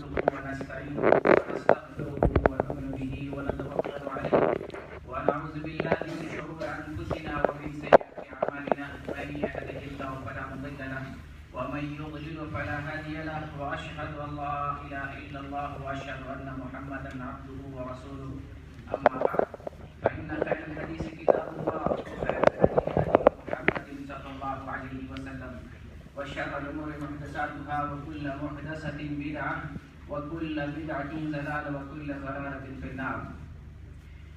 نحمده ونستعينه ونستغفره ونؤمن به ونتوكل عليه ونعوذ بالله من شرور انفسنا ومن سيئات اعمالنا من يهده الله فلا مضل له ومن يضلل فلا هادي له واشهد ان لا اله الا الله واشهد ان محمدا عبده ورسوله اما بعد فان خير الحديث كتاب الله وخير الهدي محمد صلى الله عليه وسلم وشر الأمور محدثاتها وكل محدثة بدعة وكل بدعة ضلالة وكل ضلالة في النار.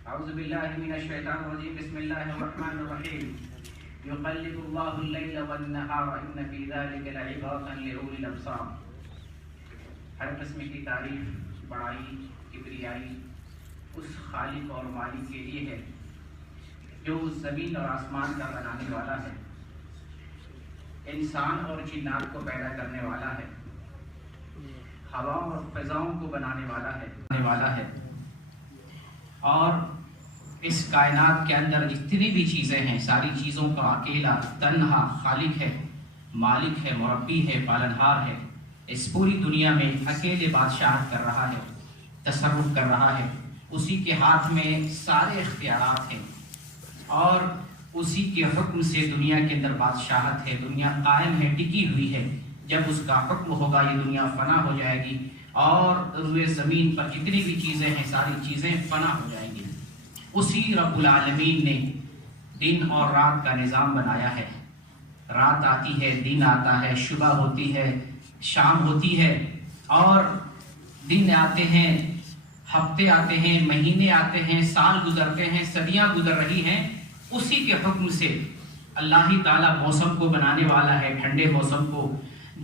أعوذ بالله من الشيطان الرجيم. بسم الله الرحمن الرحيم. يقلب الله الليل والنهار إن في ذلك لعبرة لأولي الأبصار. ہر قسم کی تعریف، بڑائی، کبریائی اس خالق اور مالک کے لیے ہے جو زمین اور آسمان کا بنانے والا ہے، انسان اور جنات کو پیدا کرنے والا ہے، ہواؤں اور فضاؤں کو بنانے والا ہے اور اس کائنات کے اندر جتنی بھی چیزیں ہیں ساری چیزوں کا اکیلا تنہا خالق ہے، مالک ہے، مربی ہے، پالنہار ہے. اس پوری دنیا میں اکیلے بادشاہت کر رہا ہے، تصرف کر رہا ہے. اسی کے ہاتھ میں سارے اختیارات ہیں اور اسی کے حکم سے دنیا کے اندر بادشاہت ہے. دنیا قائم ہے، ٹکی ہوئی ہے. جب اس کا حکم ہوگا یہ دنیا فنا ہو جائے گی اور روئے زمین پر جتنی بھی چیزیں ہیں ساری چیزیں فنا ہو جائیں گی. اسی رب العالمین نے دن اور رات کا نظام بنایا ہے. رات آتی ہے، دن آتا ہے، صبح ہوتی ہے، شام ہوتی ہے اور دن آتے ہیں، ہفتے آتے ہیں، مہینے آتے ہیں، سال گزرتے ہیں، صدیاں گزر رہی ہیں. اسی کے حکم سے اللہ ہی تعالیٰ موسم کو بنانے والا ہے، ٹھنڈے موسم کو،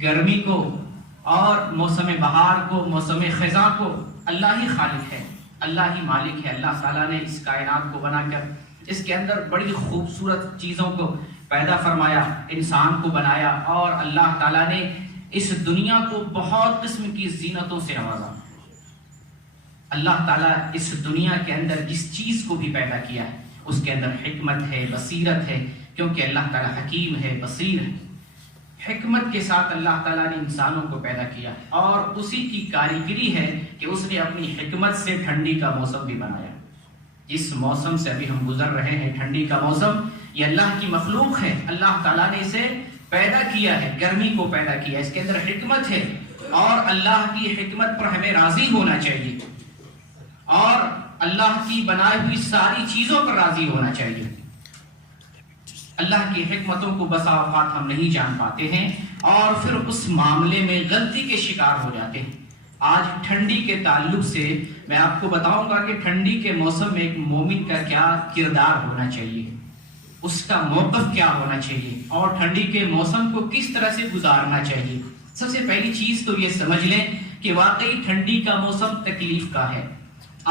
گرمی کو اور موسم بہار کو، موسم خزاں کو. اللہ ہی خالق ہے، اللہ ہی مالک ہے. اللہ تعالیٰ نے اس کائنات کو بنا کر اس کے اندر بڑی خوبصورت چیزوں کو پیدا فرمایا، انسان کو بنایا اور اللہ تعالیٰ نے اس دنیا کو بہت قسم کی زینتوں سے نوازا. اللہ تعالیٰ اس دنیا کے اندر جس چیز کو بھی پیدا کیا ہے اس کے اندر حکمت ہے، بصیرت ہے، کیونکہ اللہ تعالیٰ حکیم ہے، بصیر ہے. حکمت کے ساتھ اللہ تعالیٰ نے انسانوں کو پیدا کیا اور اسی کی کاریگری ہے کہ اس نے اپنی حکمت سے ٹھنڈی کا موسم بھی بنایا. جس موسم سے ابھی ہم گزر رہے ہیں، ٹھنڈی کا موسم، یہ اللہ کی مخلوق ہے. اللہ تعالیٰ نے اسے پیدا کیا ہے، گرمی کو پیدا کیا، اس کے اندر حکمت ہے اور اللہ کی حکمت پر ہمیں راضی ہونا چاہیے اور اللہ کی بنائی ہوئی ساری چیزوں پر راضی ہونا چاہیے. اللہ کی حکمتوں کو بسا اوقات ہم نہیں جان پاتے ہیں اور پھر اس معاملے میں غلطی کے شکار ہو جاتے ہیں. آج ٹھنڈی کے تعلق سے میں آپ کو بتاؤں گا کہ ٹھنڈی کے موسم میں ایک مومن کا کیا کردار ہونا چاہیے، اس کا موقف کیا ہونا چاہیے اور ٹھنڈی کے موسم کو کس طرح سے گزارنا چاہیے. سب سے پہلی چیز تو یہ سمجھ لیں کہ واقعی ٹھنڈی کا موسم تکلیف کا ہے.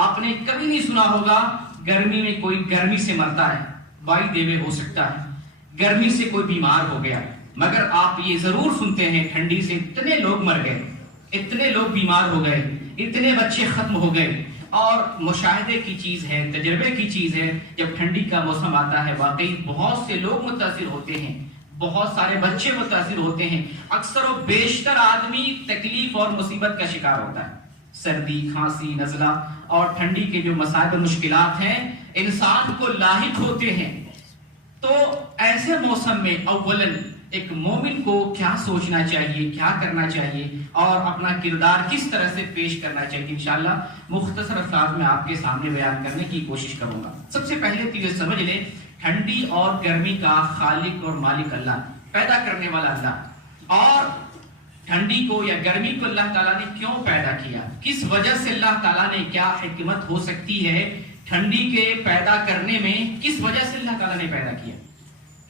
آپ نے کبھی نہیں سنا ہوگا گرمی میں کوئی گرمی سے مرتا ہے، بائی دیوے ہو سکتا ہے، گرمی سے کوئی بیمار ہو گیا، مگر آپ یہ ضرور سنتے ہیں ٹھنڈی سے اتنے لوگ مر گئے، اتنے لوگ بیمار ہو گئے، اتنے بچے ختم ہو گئے. اور مشاہدے کی چیز ہے، تجربے کی چیز ہے. جب ٹھنڈی کا موسم آتا ہے واقعی بہت سے لوگ متاثر ہوتے ہیں، بہت سارے بچے متاثر ہوتے ہیں. اکثر و بیشتر آدمی تکلیف اور مصیبت کا شکار ہوتا ہے. سردی، کھانسی، نزلہ اور ٹھنڈی کے جو مسائل و مشکلات ہیں انسان کو لاحق ہوتے ہیں. تو ایسے موسم میں اولاً ایک مومن کو کیا سوچنا چاہیے، کیا کرنا چاہیے اور اپنا کردار کس طرح سے پیش کرنا چاہیے، انشاءاللہ مختصر الفاظ میں آپ کے سامنے بیان کرنے کی کوشش کروں گا. سب سے پہلے تو یہ سمجھ لیں ٹھنڈی اور گرمی کا خالق اور مالک اللہ، پیدا کرنے والا اللہ. اور ٹھنڈی کو یا گرمی کو اللہ تعالیٰ نے کیوں پیدا کیا، کس وجہ سے اللہ تعالیٰ نے، کیا حکمت ہو سکتی ہے ٹھنڈی کے پیدا کرنے میں، کس وجہ سے اللہ تعالیٰ نے پیدا کیا.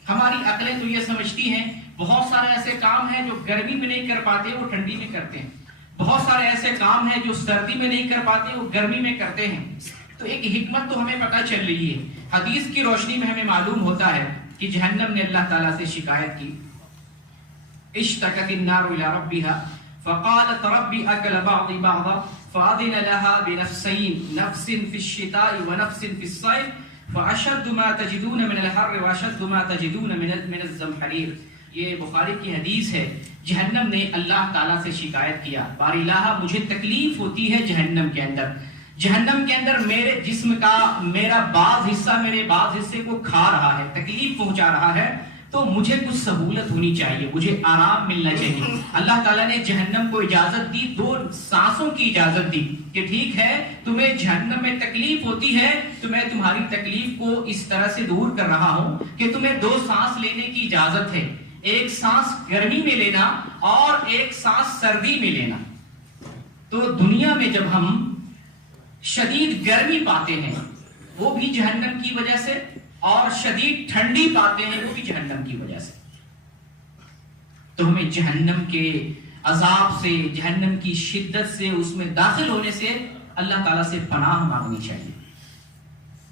ہماری عقلیں تو یہ سمجھتی ہیں بہت سارے ایسے کام ہیں جو گرمی میں نہیں کر پاتے وہ ٹھنڈی میں کرتے ہیں، بہت سارے ایسے کام ہیں جو سردی میں نہیں کر پاتے وہ گرمی میں کرتے ہیں. تو ایک حکمت تو ہمیں پتہ چل رہی ہے. حدیث کی روشنی میں ہمیں معلوم ہوتا ہے کہ جہنم نے اللہ تعالیٰ سے شکایت کی. اشتكت النار إلى ربها فقالت ربي أكل بعضي بعضا فأذن لها بنفسين، نفس في الشتاء ونفس في الصيف فأشد ما تجدون من الحر وأشد ما تجدون من الزمحرير. یہ بخاری کی حدیث ہے، جہنم نے اللہ تعالیٰ سے شکایت کیا، بار الہ مجھے تکلیف ہوتی ہے جہنم کے اندر، جہنم کے اندر میرے جسم کا میرا بعض حصہ میرے بعض حصے کو کھا رہا ہے، تکلیف پہنچا رہا ہے، تو مجھے کچھ سہولت ہونی چاہیے، مجھے آرام ملنا چاہیے۔ اللہ تعالیٰ نے جہنم کو اجازت دی، 2 سانسوں کی اجازت دی کہ ٹھیک ہے تمہیں جہنم میں تکلیف ہوتی ہے تو میں تمہاری تکلیف کو اس طرح سے دور کر رہا ہوں کہ تمہیں 2 سانس لینے کی اجازت ہے، ایک سانس گرمی میں لینا اور ایک سانس سردی میں لینا۔ تو دنیا میں جب ہم شدید گرمی پاتے ہیں وہ بھی جہنم کی وجہ سے، اور شدید ٹھنڈی پاتے ہیں وہ بھی جہنم کی وجہ سے۔ تو ہمیں جہنم کے عذاب سے، جہنم کی شدت سے، اس میں داخل ہونے سے اللہ تعالیٰ سے پناہ مانگنی چاہیے۔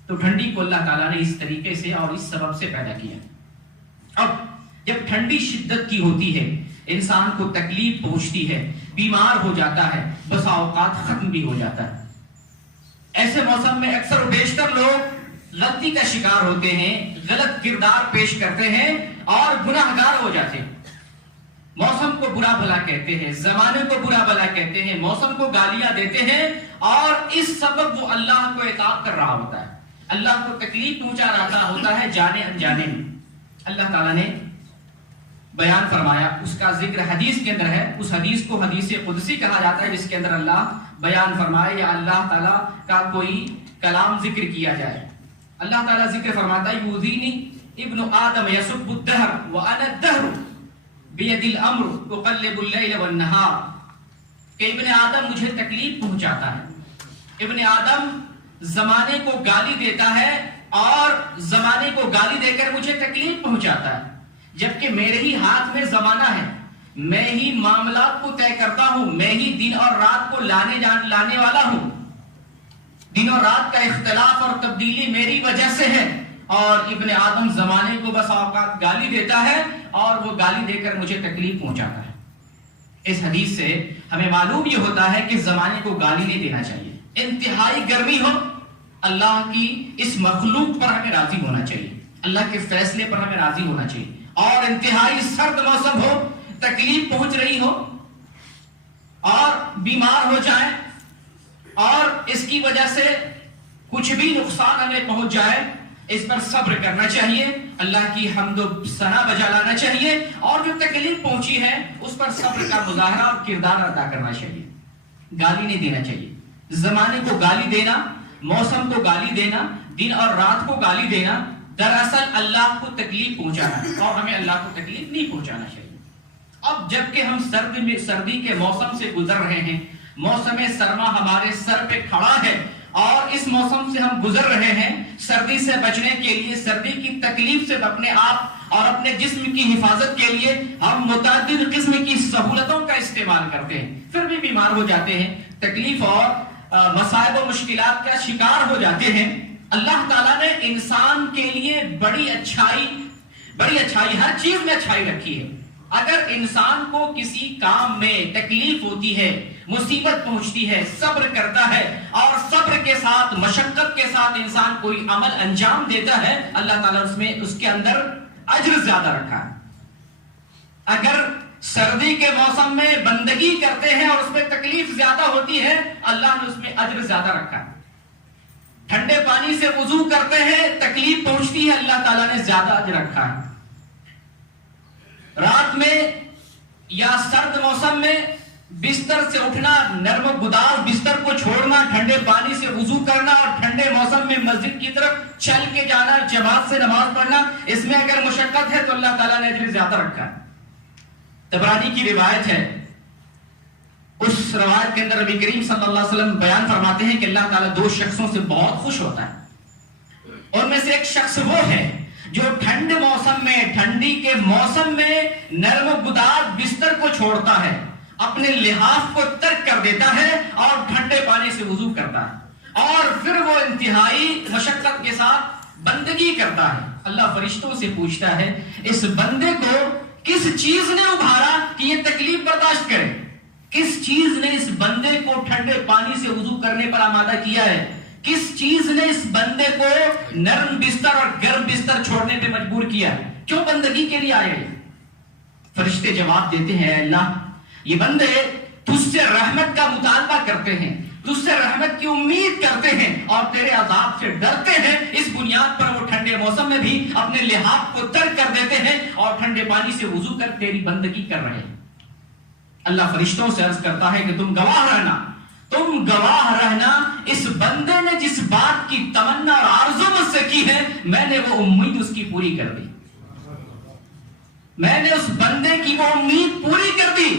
تو ٹھنڈی کو اللہ تعالیٰ نے اس طریقے سے اور اس سبب سے پیدا کیا۔ اب جب ٹھنڈی شدت کی ہوتی ہے، انسان کو تکلیف پہنچتی ہے، بیمار ہو جاتا ہے، بسا اوقات ختم بھی ہو جاتا ہے۔ ایسے موسم میں اکثر و بیشتر لوگ غلطی کا شکار ہوتے ہیں، غلط کردار پیش کرتے ہیں اور گناہگار ہو جاتے ہیں۔ موسم کو برا بھلا کہتے ہیں، زمانے کو برا بھلا کہتے ہیں، موسم کو گالیاں دیتے ہیں، اور اس سبب وہ اللہ کو عتاب کر رہا ہوتا ہے، اللہ کو تکلیف پہنچا رہا ہوتا ہے جانے انجانے میں۔ اللہ تعالیٰ نے بیان فرمایا، اس کا ذکر حدیث کے اندر ہے، اس حدیث کو حدیث قدسی کہا جاتا ہے، جس کے اندر اللہ بیان فرمائے یا اللہ تعالیٰ کا کوئی کلام ذکر کیا جائے۔ اللہ تعالیٰ ذکر فرماتا ہے، یؤذینی ابن آدم یسب الدہر وانا الدہر بید الامر اقلب اللیل والنہار، کہ ابن آدم مجھے تکلیف پہنچاتا ہے، ابن آدم زمانے کو گالی دیتا ہے اور زمانے کو گالی دے کر مجھے تکلیف پہنچاتا ہے، جبکہ میرے ہی ہاتھ میں زمانہ ہے، میں ہی معاملات کو طے کرتا ہوں، میں ہی دن اور رات کو لانے والا ہوں، دن اور رات کا اختلاف اور تبدیلی میری وجہ سے ہے، اور ابن آدم زمانے کو بس اوقات گالی دیتا ہے اور وہ گالی دے کر مجھے تکلیف پہنچاتا ہے۔ اس حدیث سے ہمیں معلوم یہ ہوتا ہے کہ زمانے کو گالی نہیں دینا چاہیے، انتہائی گرمی ہو اللہ کی اس مخلوق پر ہمیں راضی ہونا چاہیے، اللہ کے فیصلے پر ہمیں راضی ہونا چاہیے، اور انتہائی سرد موسم ہو، تکلیف پہنچ رہی ہو اور بیمار ہو جائیں اور اس کی وجہ سے کچھ بھی نقصان ہمیں پہنچ جائے، اس پر صبر کرنا چاہیے، اللہ کی حمد و ثنا بجا لانا چاہیے، اور جو تکلیف پہنچی ہے اس پر صبر کا مظاہرہ اور کردار ادا کرنا چاہیے، گالی نہیں دینا چاہیے۔ زمانے کو گالی دینا، موسم کو گالی دینا، دن اور رات کو گالی دینا، دراصل اللہ کو تکلیف پہنچانا ہے، اور ہمیں اللہ کو تکلیف نہیں پہنچانا چاہیے۔ اب جبکہ ہم سردی کے موسم سے گزر رہے ہیں، موسم سرما ہمارے سر پہ کھڑا ہے، اور اس موسم سے ہم گزر رہے ہیں، سردی سے بچنے کے لیے، سردی کی تکلیف سے اپنے آپ اور اپنے جسم کی حفاظت کے لیے ہم متعدد قسم کی سہولتوں کا استعمال کرتے ہیں، پھر بھی بیمار ہو جاتے ہیں، تکلیف اور مصائب و مشکلات کا شکار ہو جاتے ہیں۔ اللہ تعالیٰ نے انسان کے لیے بڑی اچھائی ہر چیز میں اچھائی رکھی ہے۔ اگر انسان کو کسی کام میں تکلیف ہوتی ہے، مصیبت پہنچتی ہے، صبر کرتا ہے، اور صبر کے ساتھ، مشقت کے ساتھ انسان کوئی عمل انجام دیتا ہے، اللہ تعالیٰ اس کے اندر اجر زیادہ رکھا ہے۔ اگر سردی کے موسم میں بندگی کرتے ہیں اور اس میں تکلیف زیادہ ہوتی ہے، اللہ نے اس میں اجر زیادہ رکھا ہے۔ ٹھنڈے پانی سے وضو کرتے ہیں، تکلیف پہنچتی ہے، اللہ تعالیٰ نے زیادہ اجر رکھا ہے۔ رات میں یا سرد موسم میں بستر سے اٹھنا، نرم و گداز بستر کو چھوڑنا، ٹھنڈے پانی سے وضو کرنا اور ٹھنڈے موسم میں مسجد کی طرف چل کے جانا، جماعت سے نماز پڑھنا، اس میں اگر مشقت ہے تو اللہ تعالیٰ نے اجر زیادہ رکھا ہے۔ طبرانی کی روایت ہے، اس روایت کے اندر نبی کریم صلی اللہ علیہ وسلم بیان فرماتے ہیں کہ اللہ تعالیٰ 2 شخصوں سے بہت خوش ہوتا ہے، ان میں سے ایک شخص وہ ہے جو ٹھنڈ موسم میں، ٹھنڈی کے موسم میں نرم و گداز بستر کو چھوڑتا ہے، اپنے لحاف کو ترک کر دیتا ہے اور ٹھنڈے پانی سے وضو کرتا ہے، اور پھر وہ انتہائی مشقت کے ساتھ بندگی کرتا ہے۔ اللہ فرشتوں سے پوچھتا ہے، اس بندے کو کس چیز نے ابھارا کہ یہ تکلیف برداشت کرے؟ کس چیز نے اس بندے کو ٹھنڈے پانی سے وضو کرنے پر آمادہ کیا ہے؟ کس چیز نے اس بندے کو نرم بستر اور گرم بستر چھوڑنے پہ مجبور کیا؟ کیوں بندگی کے لیے آئے؟ فرشتے جواب دیتے ہیں اللہ یہ بندے تجھ سے رحمت کا مطالبہ کرتے ہیں, تجھ سے رحمت کی امید کرتے ہیں اور تیرے عذاب سے ڈرتے ہیں, اس بنیاد پر وہ ٹھنڈے موسم میں بھی اپنے لحاف کو ترک کر دیتے ہیں اور ٹھنڈے پانی سے وضو کر تیری بندگی کر رہے ہیں. اللہ فرشتوں سے عرض کرتا ہے کہ تم گواہ رہنا, تم گواہ رہنا, اس بندے نے جس بات کی تمنا اور آرزو مجھ سے کی ہے میں نے وہ امید اس کی پوری کر دی, میں نے اس بندے کی وہ امید پوری کر دی,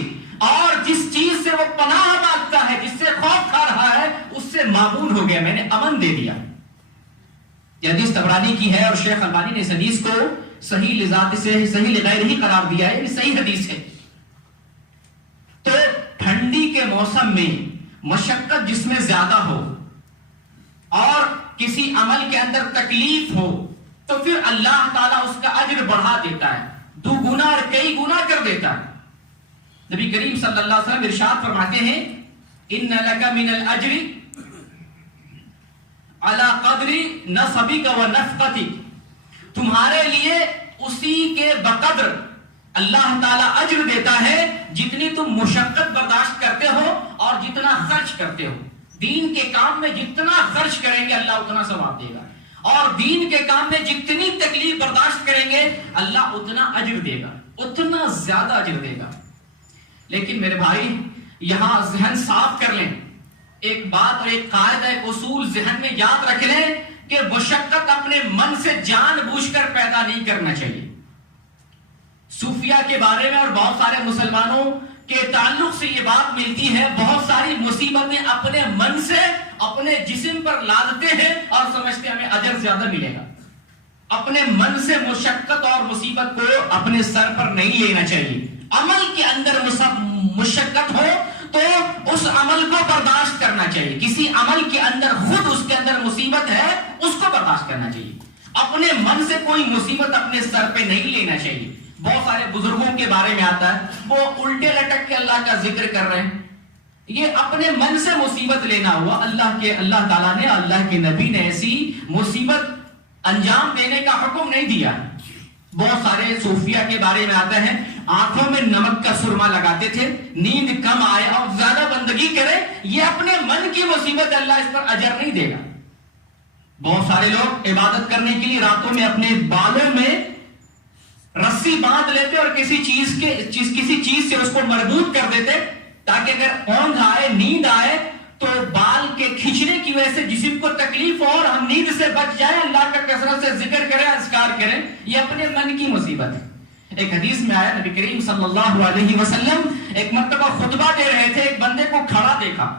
اور جس چیز سے وہ پناہ مانگتا ہے, جس سے خوف کھا رہا ہے, اس سے معمول ہو گیا, میں نے امن دے دیا. یہ حدیث طبرانی کی ہے اور شیخ البانی نے اس حدیث کو صحیح لذات سے صحیح لغیر ہی قرار دیا ہے, یہ صحیح حدیث ہے. تو ٹھنڈی کے موسم میں مشقت جس میں زیادہ ہو اور کسی عمل کے اندر تکلیف ہو تو پھر اللہ تعالیٰ اس کا اجر بڑھا دیتا ہے, دو گنا اور کئی گنا کر دیتا ہے. نبی کریم صلی اللہ علیہ وسلم ارشاد فرماتے ہیں ان لک من الاجر علی قدر نصبک و نفقتک, تمہارے لیے اسی کے بقدر اللہ تعالیٰ اجر دیتا ہے جتنی تم مشقت برداشت کرتے ہو اور جتنا خرچ کرتے ہو. دین کے کام میں جتنا خرچ کریں گے اللہ اتنا ثواب دے گا, اور دین کے کام میں جتنی تکلیف برداشت کریں گے اللہ اتنا اجر دے گا, اتنا زیادہ اجر دے گا. لیکن میرے بھائی یہاں ذہن صاف کر لیں, ایک بات اور ایک قاعدہ, ایک اصول ذہن میں یاد رکھ لیں کہ مشقت اپنے من سے جان بوجھ کر پیدا نہیں کرنا چاہیے. صوفیہ کے بارے میں اور بہت سارے مسلمانوں کے تعلق سے یہ بات ملتی ہے, بہت ساری مصیبتیں اپنے من سے اپنے جسم پر لادتے ہیں اور سمجھتے ہیں ہمیں اجر زیادہ ملے گا. اپنے من سے مشقت اور مصیبت کو اپنے سر پر نہیں لینا چاہیے. عمل کے اندر مشقت ہو تو اس عمل کو برداشت کرنا چاہیے. کسی عمل کے اندر خود اس کے اندر مصیبت ہے اس کو برداشت کرنا چاہیے. اپنے من سے کوئی مصیبت اپنے سر پہ نہیں لینا چاہیے. بہت سارے بزرگوں کے بارے میں آتا ہے وہ الٹے لٹک کے اللہ کا ذکر کر رہے ہیں, یہ اپنے من سے مصیبت لینا ہوا. اللہ تعالیٰ نے, اللہ کے نبی نے ایسی مصیبت انجام دینے کا حکم نہیں دیا. بہت سارے صوفیہ کے بارے میں آتا ہے آنکھوں میں نمک کا سرما لگاتے تھے, نیند کم آئے اور زیادہ بندگی کرے, یہ اپنے من کی مصیبت, اللہ اس پر اجر نہیں دے گا. بہت سارے لوگ عبادت کرنے کے لیے راتوں میں اپنے بالوں میں رسی باندھ لیتے اور کسی چیز سے اس کو مربوط کر دیتے تاکہ اگر اونگ آئے, نیند آئے تو بال کے کھینچنے کی وجہ سے جسم کو تکلیف ہو اور ہم نیند سے بچ جائیں, اللہ کا کثرت سے ذکر کریں, اذکار کریں. یہ اپنے من کی مصیبت ہے. ایک حدیث میں آیا نبی کریم صلی اللہ علیہ وسلم ایک مرتبہ خطبہ دے رہے تھے, ایک بندے کو کھڑا دیکھا.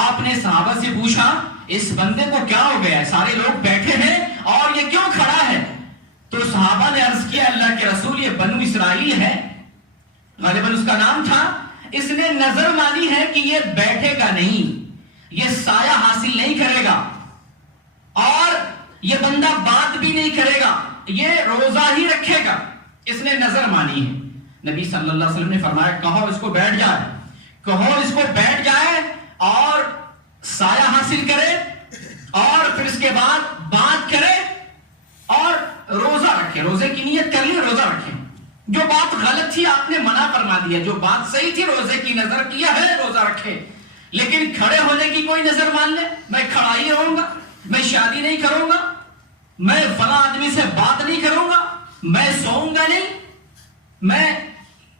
آپ نے صحابہ سے پوچھا اس بندے کو کیا ہو گیا ہے, سارے لوگ بیٹھے ہیں اور یہ کیوں کھڑا ہے؟ تو صحابہ نے عرض کیا اللہ کے رسول یہ بنو اسرائیل ہے, غالباً اس کا نام تھا, اس نے نظر مانی ہے کہ یہ بیٹھے گا نہیں, یہ سایہ حاصل نہیں کرے گا اور یہ بندہ بات بھی نہیں کرے گا, یہ روزہ ہی رکھے گا, اس نے نظر مانی ہے. نبی صلی اللہ علیہ وسلم نے فرمایا کہو اس کو بیٹھ جائے, کہو اس کو بیٹھ جائے اور سایہ حاصل کرے اور پھر اس کے بعد بات کرے اور روزہ رکھے, روزے کی نیت کر لی, روزہ رکھے. جو بات غلط تھی آپ نے منع فرما دیا, جو بات صحیح تھی روزے کی نظر کیا ہے, روزہ رکھے. لیکن کھڑے ہونے کی کوئی نظر مان لے, میں کھڑا ہی رہوں گا, میں شادی نہیں کروں گا, میں فلاں آدمی سے بات نہیں کروں گا, میں سوؤں گا نہیں, میں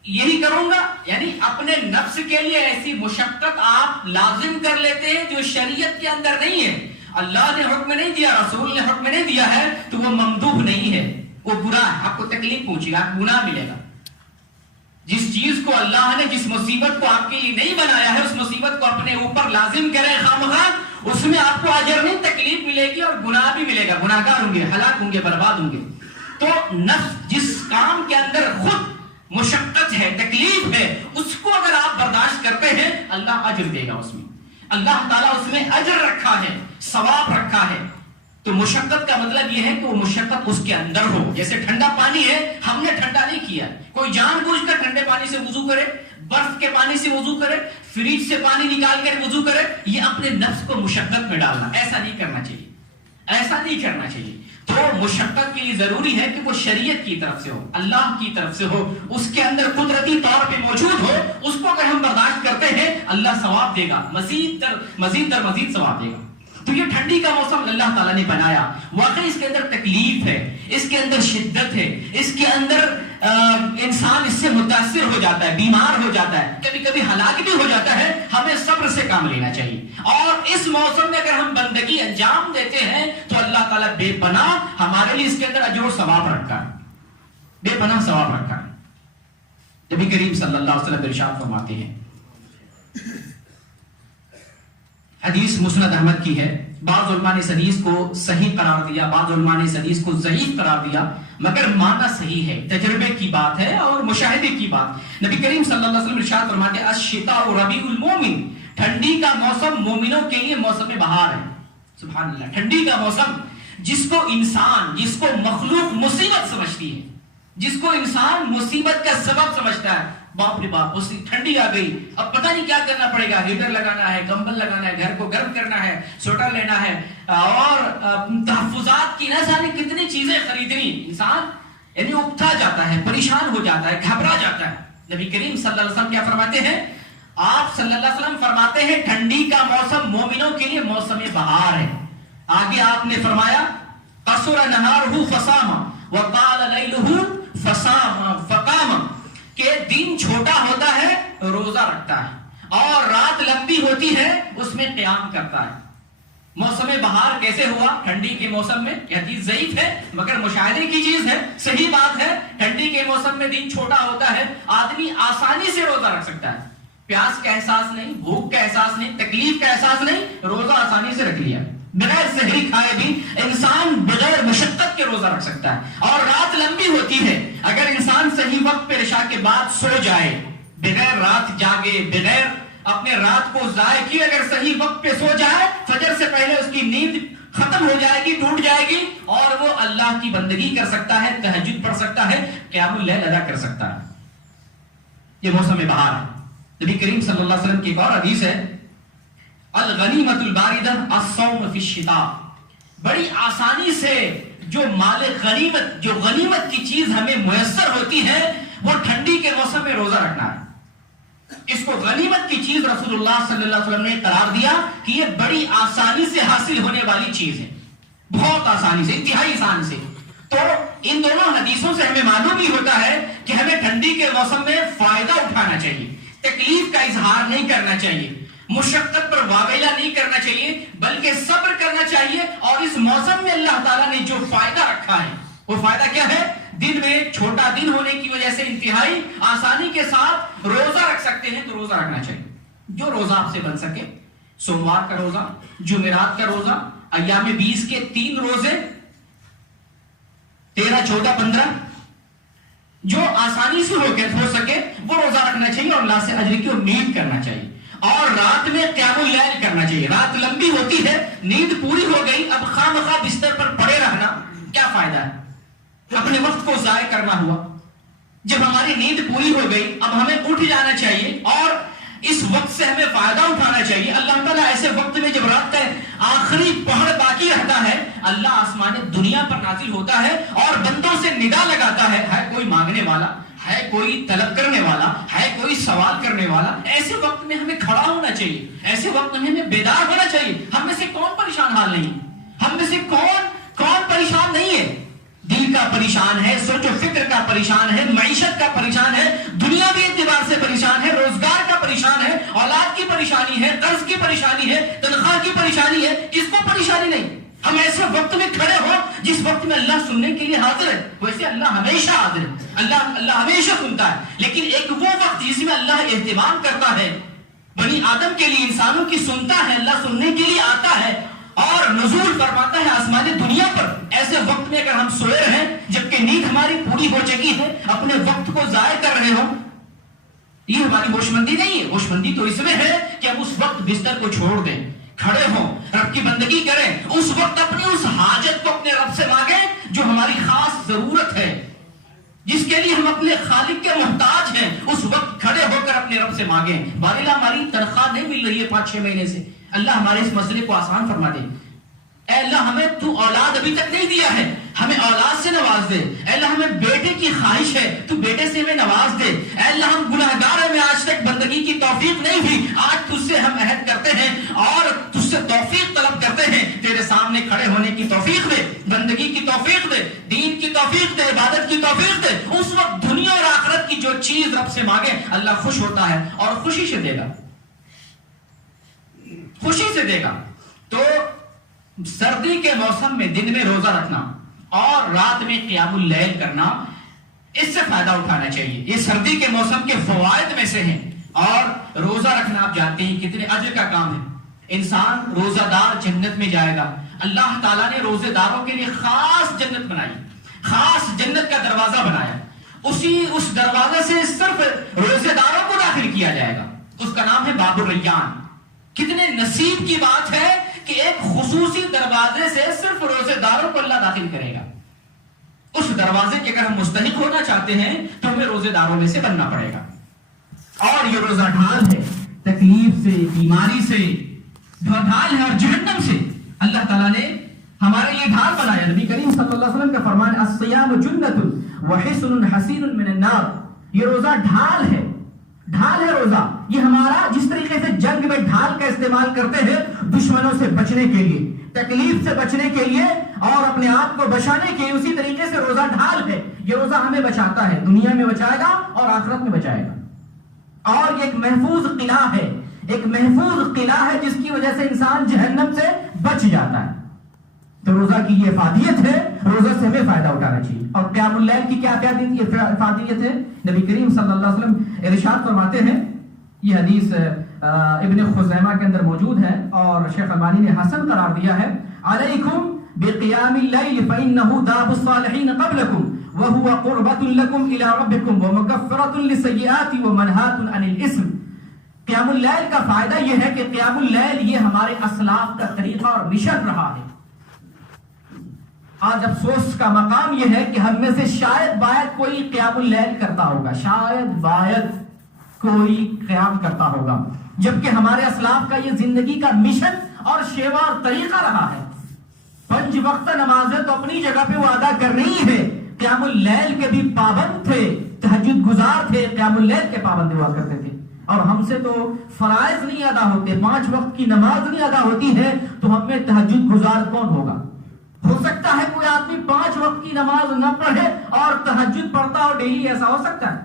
یہی کروں گا, یعنی اپنے نفس کے لیے ایسی مشقت آپ لازم کر لیتے ہیں جو شریعت کے اندر نہیں ہے. اللہ نے حکم نہیں دیا, رسول نے حکم نہیں دیا ہے تو وہ ممدوح نہیں ہے, وہ برا ہے, آپ کو تکلیف پہنچے گا, آپ کو گناہ ملے گا. جس چیز کو اللہ نے, جس مصیبت کو آپ کے لیے نہیں بنایا ہے, اس مصیبت کو اپنے اوپر لازم کریں خامخواہ, اس میں آپ کو اجر نہیں, تکلیف ملے گی اور گناہ بھی ملے گا, گناہگار ہوں گے, ہلاک ہوں گے, برباد ہوں گے. تو نفس جس کام کے اندر خود مشقت ہے, تکلیف ہے, اس کو اگر آپ برداشت کرتے ہیں اللہ اجر دے گا. اس میں اللہ تعالیٰ اس میں اجر رکھا ہے, ثواب رکھا ہے. تو مشقت کا مطلب یہ ہے کہ وہ مشقت اس کے اندر ہو. جیسے ٹھنڈا پانی ہے, ہم نے ٹھنڈا نہیں کیا, کوئی جان بوجھ کر ٹھنڈے پانی سے وضو کرے, برف کے پانی سے وضو کرے, فریج سے پانی نکال کر وضو کرے, یہ اپنے نفس کو مشقت میں ڈالنا, ایسا نہیں کرنا چاہیے, ایسا نہیں کرنا چاہیے. تو مشقت کے لیے ضروری ہے کہ وہ شریعت کی طرف سے ہو، اللہ کی طرف سے ہو، اس کے اندر قدرتی طور پہ موجود ہو. اس کو اگر ہم برداشت کرتے ہیں اللہ ثواب دے گا، مزید در مزید ثواب دے گا. تو یہ ٹھنڈی کا موسم اللہ تعالیٰ نے بنایا، واقعی اس کے اندر تکلیف ہے، اس کے اندر شدت ہے، اس کے اندر انسان اس سے متاثر ہو جاتا ہے، بیمار ہو جاتا ہے، کبھی کبھی ہلاک بھی ہو جاتا ہے. ہمیں صبر سے کام لینا چاہیے، اور اس موسم میں اگر ہم بندگی انجام دیتے ہیں تو اللہ تعالیٰ بے پناہ ہمارے لیے اس کے اندر اجر و ثواب رکھا ہے، بے پناہ ثواب رکھا ہے. نبی کریم صلی اللہ علیہ وسلم ارشاد فرماتے ہیں، حدیث مسند احمد کی ہے، بعض علماء نے اس حدیث کو صحیح قرار دیا، بعض علماء نے اس حدیث کو ضعیف قرار دیا، مگر معنی صحیح ہے، تجربے کی بات ہے اور مشاہدے کی بات. نبی کریم صلی اللہ علیہ وسلم ارشاد فرماتے ہیں، الشتاء ربیع المومن، ٹھنڈی کا موسم مومنوں کے لیے موسم بہار ہے. سبحان اللہ، ٹھنڈی کا موسم جس کو انسان، جس کو مخلوق مصیبت سمجھتی ہے، جس کو انسان مصیبت کا سبب سمجھتا ہے، باپ رے باپ اس ٹھنڈی آ گئی، اب پتہ نہیں کیا کرنا پڑے گا، ہیٹر لگانا ہے، کمبل لگانا ہے، گھر کو گرم کرنا ہے، سویٹر لینا ہے، اور تحفظات کی نہ جانے کتنی چیزیں خریدنی. انسان یعنی اکتا جاتا ہے، پریشان ہو جاتا ہے، گھبرا جاتا ہے. نبی کریم صلی اللہ علیہ وسلم کیا فرماتے ہیں؟ آپ صلی اللہ علیہ وسلم فرماتے ہیں ٹھنڈی کا موسم مومنوں کے لیے موسم بہار ہے. آگے آپ نے فرمایا قصر نہارہ فصام وقال لیلہ فقام، کہ دن چھوٹا ہوتا ہے روزہ رکھتا ہے، اور رات لمبی ہوتی ہے اس میں قیام کرتا ہے. موسم بہار کیسے ہوا؟ ٹھنڈی کے موسم میں. یہ حدیث ضعیف ہے مگر مشاہدے کی چیز ہے، صحیح بات ہے. ٹھنڈی کے موسم میں دن چھوٹا ہوتا ہے، آدمی آسانی سے روزہ رکھ سکتا ہے، پیاس کا احساس نہیں، بھوک کا احساس نہیں، تکلیف کا احساس نہیں، روزہ آسانی سے رکھ لیا. بغیر سحری کھائے بھی انسان بغیر مشقت کے روزہ رکھ سکتا ہے. اور رات لمبی ہوتی ہے، اگر انسان صحیح وقت پہ عشاء کے بعد سو جائے، بغیر رات جاگے، بغیر اپنے رات کو ضائع کیے اگر صحیح وقت پہ سو جائے، فجر سے پہلے اس کی نیند ختم ہو جائے گی، ٹوٹ جائے گی، اور وہ اللہ کی بندگی کر سکتا ہے، تہجد پڑھ سکتا ہے، قیام اللیل ادا کر سکتا ہے. یہ موسم بہار ہے. نبی کریم صلی اللہ علیہ وسلم کی ایک اور حدیث ہے، الغنیمۃ الباردہ الصوم فی الشتاء، بڑی آسانی سے جو مال غنیمت، جو غنیمت کی چیز ہمیں میسر ہوتی ہے وہ ٹھنڈی کے موسم میں روزہ رکھنا ہے. اس کو غنیمت کی چیز رسول اللہ صلی اللہ علیہ وسلم نے قرار دیا کہ یہ بڑی آسانی سے حاصل ہونے والی چیز ہے، بہت آسانی سے، انتہائی آسان سے. تو ان دونوں حدیثوں سے ہمیں معلوم ہی ہوتا ہے کہ ہمیں ٹھنڈی کے موسم میں فائدہ اٹھانا چاہیے، تکلیف کا اظہار نہیں کرنا چاہیے، مشقت پر واویلا نہیں کرنا چاہیے، بلکہ صبر کرنا چاہیے. اور اس موسم میں اللہ تعالیٰ نے جو فائدہ رکھا ہے وہ فائدہ کیا ہے؟ دن میں چھوٹا دن ہونے کی وجہ سے انتہائی آسانی کے ساتھ روزہ رکھ سکتے ہیں، تو روزہ رکھنا چاہیے. جو روزہ آپ سے بن سکے، سوموار کا روزہ، جمعرات کا روزہ، ایام 20 کے 3 روزے، 13، 14، 15، جو آسانی سے ہو سکے وہ روزہ رکھنا چاہیے اور اللہ سے اجر کی امید کرنا چاہیے. اور رات میں قیام اللیل کرنا چاہیے. رات لمبی ہوتی ہے، نیند پوری ہو گئی، اب خواہ بستر پر پڑے رہنا کیا فائدہ ہے؟ اپنے وقت کو ضائع کرنا ہوا. جب ہماری نیند پوری ہو گئی اب ہمیں اٹھ جانا چاہیے اور اس وقت سے ہمیں فائدہ اٹھانا چاہیے. اللہ تعالیٰ ایسے وقت میں جب رات کا آخری پہر باقی رہتا ہے، اللہ آسمان دنیا پر نازل ہوتا ہے اور بندوں سے ندا لگاتا ہے کوئی مانگنے والا ہے، کوئی طلب کرنے والا ہے، کوئی سوال کرنے والا. ایسے وقت میں ہمیں کھڑا ہونا چاہیے، ایسے وقت میں ہمیں بیدار ہونا چاہیے. ہم میں سے کون پریشان حال نہیں؟ ہم میں سے کون پریشان نہیں ہے؟ دل کا پریشان ہے، سوچ و فکر کا پریشان ہے، معیشت کا پریشان ہے، دنیاوی اعتبار سے پریشان ہے، روزگار کا پریشان ہے، اولاد کی پریشانی ہے، قرض کی پریشانی ہے، تنخواہ کی پریشانی ہے. کس کو پریشانی نہیں؟ ہم ایسے وقت میں کھڑے ہو جس وقت میں اللہ سننے کے لیے حاضر ہے. ویسے اللہ ہمیشہ حاضر ہے، اللہ ہمیشہ سنتا ہے، لیکن ایک وہ وقت جس میں اللہ اہتمام کرتا ہے بنی آدم کے لیے، انسانوں کی سنتا ہے، اللہ سننے کے لیے آتا ہے اور نزول فرماتا ہے آسمان دنیا پر. ایسے وقت میں اگر ہم سوئے رہیں جبکہ نیند ہماری پوری ہو چکی ہے، اپنے وقت کو ضائع کر رہے ہوں، یہ ہماری ہوشمندی نہیں ہے. ہوشمندی تو اس میں ہے کہ ہم اس وقت بستر کو چھوڑ دیں، کھڑے ہوں، رب کی بندگی کریں، اس وقت اپنی اس حاجت کو اپنے رب سے مانگیں جو ہماری خاص ضرورت ہے، جس کے لیے ہم اپنے خالق کے محتاج ہیں. اس وقت کھڑے ہو کر اپنے رب سے مانگیں. بارے اللہ ہماری تنخواہ نہیں مل رہی ہے 5-6 مہینے سے، اللہ ہمارے اس مسئلے کو آسان فرما دے. اے اللہ ہمیں تو اولاد ابھی تک نہیں دیا ہے، ہمیں اولاد سے نواز دے۔ اے اللہ ہمیں بیٹے کی خواہش ہے، تو بیٹے سے ہمیں نواز دے۔ اے اللہ ہم گناہگار ہیں، ہمیں آج تک بندگی کی توفیق نہیں ہوئی، آج تجھ سے ہم عہد کرتے ہیں اور تجھ سے توفیق طلب کرتے ہیں، تیرے سامنے کھڑے ہونے کی توفیق دے، بندگی کی توفیق دے، دین کی توفیق دے، عبادت کی توفیق دے۔ اس وقت دنیا اور آخرت کی جو چیز رب سے مانگے اللہ خوش ہوتا ہے اور خوشی سے دے گا، خوشی سے دے گا۔ تو سردی کے موسم میں دن میں روزہ رکھنا اور رات میں قیام اللیل کرنا، اس سے فائدہ اٹھانا چاہیے، یہ سردی کے موسم کے فوائد میں سے ہیں۔ اور روزہ رکھنا آپ جانتے ہیں کتنے اجر کا کام ہے، انسان روزہ دار جنت میں جائے گا۔ اللہ تعالیٰ نے روزے داروں کے لیے خاص جنت بنائی، خاص جنت کا دروازہ بنایا، اس دروازے سے صرف روزے داروں کو داخل کیا جائے گا، اس کا نام ہے باب الریان۔ کتنے نصیب کی بات ہے کہ ایک خصوصی دروازے سے صرف روزے داروں کو اللہ داخل کرے گا۔ اس دروازے کے اگر ہم مستحق ہونا چاہتے ہیں تو ہمیں روزے داروں میں سے بننا پڑے گا۔ اور یہ روزہ ڈھال ہے تکلیف سے، بیماری سے، ڈھال ہے اور جہنم سے۔ اللہ تعالیٰ نے ہمارے لیے ڈھال بنایا، نبی کریم صلی اللہ علیہ وسلم کا فرمان الصیام جنۃ وحصن حصین من النار، یہ روزہ ڈھال ہے، ڈھال ہے روزہ۔ یہ ہمارا جس طریقے سے جنگ میں ڈھال کا استعمال کرتے ہیں دشمنوں سے بچنے کے لیے، تکلیف سے بچنے کے لیے اور اپنے آپ کو بچانے کے لیے، اسی طریقے سے روزہ ڈھال ہے۔ یہ روزہ ہمیں بچاتا ہے، دنیا میں بچائے گا اور آخرت میں بچائے گا۔ اور یہ ایک محفوظ قلعہ ہے، ایک محفوظ قلعہ ہے جس کی وجہ سے انسان جہنم سے بچ جاتا ہے۔ تو روزہ کی یہ افادیت ہے، روزہ سے ہمیں فائدہ اٹھانا چاہیے۔ اور قیام اللیل کی کیا افادیت ہے؟ نبی کریم صلی اللہ علیہ وسلم ارشاد فرماتے ہیں، یہ حدیث ابن خزیمہ کے اندر موجود ہے اور شیخ البانی نے حسن قرار دیا ہے، علیکم بقیام اللیل فإنہ داب الصالحین قبلکم وہو قربۃ لکم الی ربکم ومکفرۃ للسیئات ومنہاۃ عن الاسم۔ قیام اللیل کا فائدہ یہ ہے کہ قیام اللیل یہ ہمارے اسلاف کا طریقہ اور مشن رہا ہے۔ آج افسوس کا مقام یہ ہے کہ ہم میں سے شاید باید کوئی قیام اللیل کرتا ہوگا، شاید باید کوئی قیام کرتا ہوگا، جبکہ ہمارے اسلاف کا یہ زندگی کا مشن اور شیوا اور طریقہ رہا ہے۔ 5 وقت نمازیں تو اپنی جگہ پہ وہ ادا کرنی ہی ہے، قیام اللیل کے بھی پابند تھے، تہجد گزار تھے، قیام اللیل کے پابند ہوا کرتے تھے۔ اور ہم سے تو فرائض نہیں ادا ہوتے، 5 وقت کی نماز نہیں ادا ہوتی ہے، تو ہم میں تہجد گزار کون ہوگا؟ ہو سکتا ہے کوئی آدمی 5 وقت کی نماز نہ پڑھے اور تہجد پڑھتا ہو ڈیلی، ایسا ہو سکتا ہے؟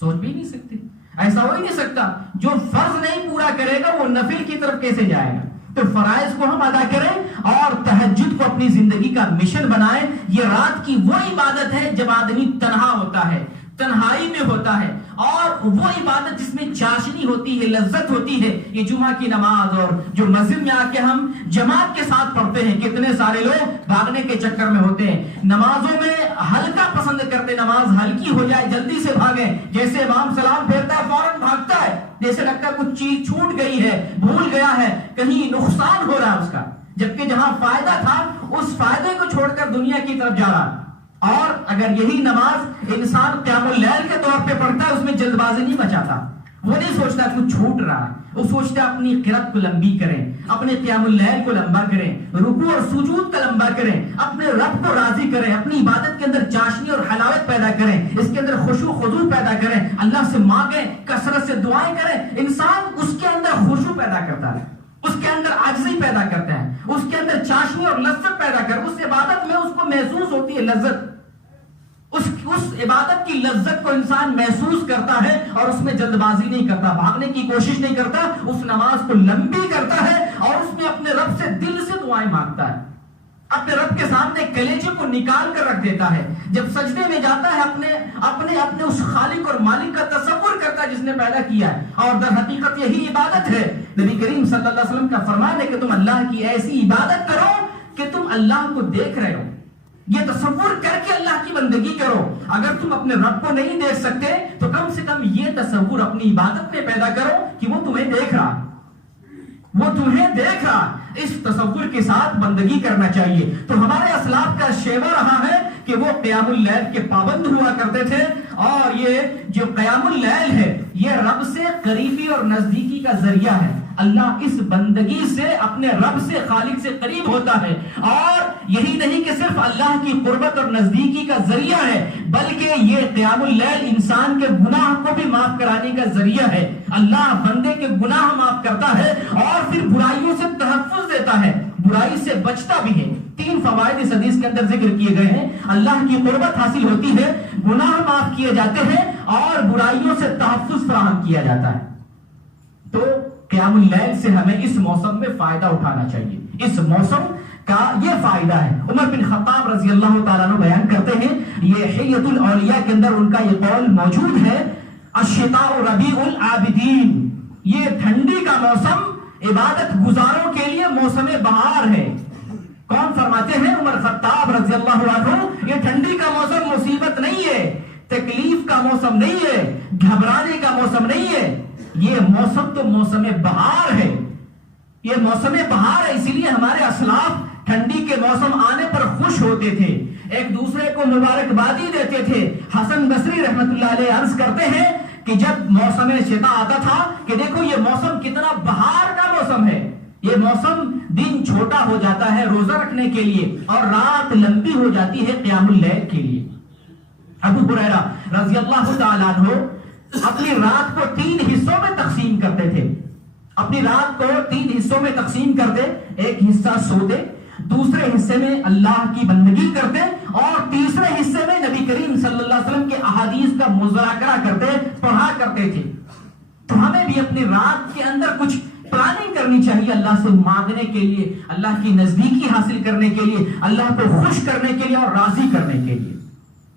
سوچ بھی نہیں سکتے، ایسا ہو ہی نہیں سکتا۔ جو فرض نہیں پورا کرے گا وہ نفل کی طرف کیسے جائے گا؟ تو فرائض کو ہم ادا کریں اور تہجد کو اپنی زندگی کا مشن بنائیں۔ یہ رات کی وہ عبادت ہے جب آدمی تنہا ہوتا ہے، تنہائی میں ہوتا ہے، اور وہ عبادت جس میں چاشنی ہوتی ہے، لذت ہوتی ہے۔ یہ جمعہ کی نماز اور جو مسجد میں آ کے ہم جماعت کے ساتھ پڑھتے ہیں، کتنے سارے لوگ بھاگنے کے چکر میں ہوتے ہیں، نمازوں میں ہلکا پسند کرتے، نماز ہلکی ہو جائے جلدی سے بھاگیں، جیسے امام سلام پھیرتا ہے فوراً بھاگتا ہے، جیسے لگتا ہے کچھ چیز چھوٹ گئی ہے، بھول گیا ہے، کہیں نقصان ہو رہا ہے اس کا، جبکہ جہاں فائدہ تھا اس فائدے کو چھوڑ کر دنیا کی طرف جا رہا۔ اور اگر یہی نماز انسان قیام اللیل کے طور پہ پڑھتا ہے، اس میں جلد بازی نہیں بچاتا، وہ نہیں سوچتا کچھ چھوٹ رہا ہے، وہ سوچتا اپنی قرات کو لمبی کریں، اپنے قیام اللیل کو لمبا کریں، رکوع اور سجود کا لمبا کریں، اپنے رب کو راضی کریں، اپنی عبادت کے اندر چاشنی اور حلاوت پیدا کریں، اس کے اندر خشوع خضوع پیدا کریں، اللہ سے مانگیں، کثرت سے دعائیں کریں۔ انسان اس کے اندر خشوع پیدا کرتا ہے، اس کے اندر عاجزی پیدا کرتا ہے، اس کے اندر چاشنی اور لذت پیدا کر، اس عبادت میں اس کو محسوس ہوتی ہے لذت، اس عبادت کی لذت کو انسان محسوس کرتا ہے اور اس میں جلد بازی نہیں کرتا، بھاگنے کی کوشش نہیں کرتا، اس نماز کو لمبی کرتا ہے اور اس میں اپنے رب سے دل سے دعائیں مانگتا ہے، اپنے رب کے سامنے کلیجے کو نکال کر رکھ دیتا ہے، جب سجدے میں جاتا ہے اپنے اس خالق اور مالک کا تصور کرتا ہے جس نے پیدا کیا ہے، اور در حقیقت یہی عبادت ہے۔ نبی کریم صلی اللہ علیہ وسلم کا فرمان ہے کہ تم اللہ کی ایسی عبادت کرو کہ تم اللہ کو دیکھ رہے ہو، یہ تصور کر کے اللہ کی بندگی کرو۔ اگر تم اپنے رب کو نہیں دیکھ سکتے تو کم سے کم یہ تصور اپنی عبادت میں پیدا کرو کہ وہ تمہیں دیکھ رہا، وہ تمہیں دیکھ رہا، اس تصور کے ساتھ بندگی کرنا چاہیے۔ تو ہمارے اسلاف کا شیوا رہا ہے کہ وہ قیام اللیل کے پابند ہوا کرتے تھے، اور یہ جو قیام اللیل ہے یہ رب سے قریبی اور نزدیکی کا ذریعہ ہے۔ اللہ اس بندگی سے اپنے رب سے، خالق سے قریب ہوتا ہے، اور یہی نہیں کہ صرف اللہ کی قربت اور نزدیکی کا ذریعہ ہے، بلکہ یہ قیام اللیل انسان کے گناہ کو بھی معاف کرانے کا ذریعہ ہے۔ اللہ بندے کے گناہ معاف کرتا ہے اور پھر برائیوں سے تحفظ دیتا ہے، برائی سے بچتا بھی ہے۔ 3 فوائد اس حدیث کے اندر ذکر کیے گئے ہیں۔ اللہ کی قربت حاصل ہوتی ہے، گناہ معاف کیے جاتے ہیں، اور برائیوں سے تحفظ فراہم کیا جاتا ہے۔ تو قیام اللیل سے ہمیں اس موسم میں فائدہ اٹھانا چاہیے۔ اس موسم کا یہ فائدہ ہے۔ عمر بن خطاب رضی اللہ تعالیٰ عنہ بیان کرتے ہیں، یہ حلیۃ الاولیاء کے اندر ان کا یہ قول موجود ہے، الشتاء ربیع العابدین، یہ ٹھنڈی کا موسم عبادت گزاروں کے لیے موسم بہار ہے۔ کون فرماتے ہیں؟ عمر خطاب رضی اللہ عنہ۔ یہ ٹھنڈی کا موسم مصیبت نہیں ہے، تکلیف کا موسم نہیں ہے، گھبرانے کا موسم نہیں ہے، یہ موسم تو موسم بہار ہے۔ یہ موسم بہار ہے، اسی لیے ہمارے اسلاف ٹھنڈی کے موسم آنے پر خوش ہوتے تھے، ایک دوسرے کو مبارکبادی دیتے تھے۔ حسن بصری رحمت اللہ علیہ عرض کرتے ہیں کہ جب موسم شتاء آتا تھا کہ دیکھو یہ موسم کتنا بہار کا موسم ہے، یہ موسم دن چھوٹا ہو جاتا ہے روزہ رکھنے کے لیے، اور رات لمبی ہو جاتی ہے قیام اللیل کے لیے۔ ابو ہریرہ رضی اللہ تعالیٰ عنہ اپنی رات کو 3 حصوں میں تقسیم کرتے تھے، اپنی رات کو 3 حصوں میں تقسیم کرتے، ایک حصہ سوتے، دوسرے حصے میں اللہ کی بندگی کرتے، اور تیسرے حصے میں نبی کریم صلی اللہ علیہ وسلم کے احادیث کا مذاکرہ کرتے، پڑھا کرتے تھے۔ تو ہمیں بھی اپنی رات کے اندر کچھ پلاننگ کرنی چاہیے، اللہ سے مانگنے کے لیے، اللہ کی نزدیکی حاصل کرنے کے لیے، اللہ کو خوش کرنے کے لیے اور راضی کرنے کے لیے۔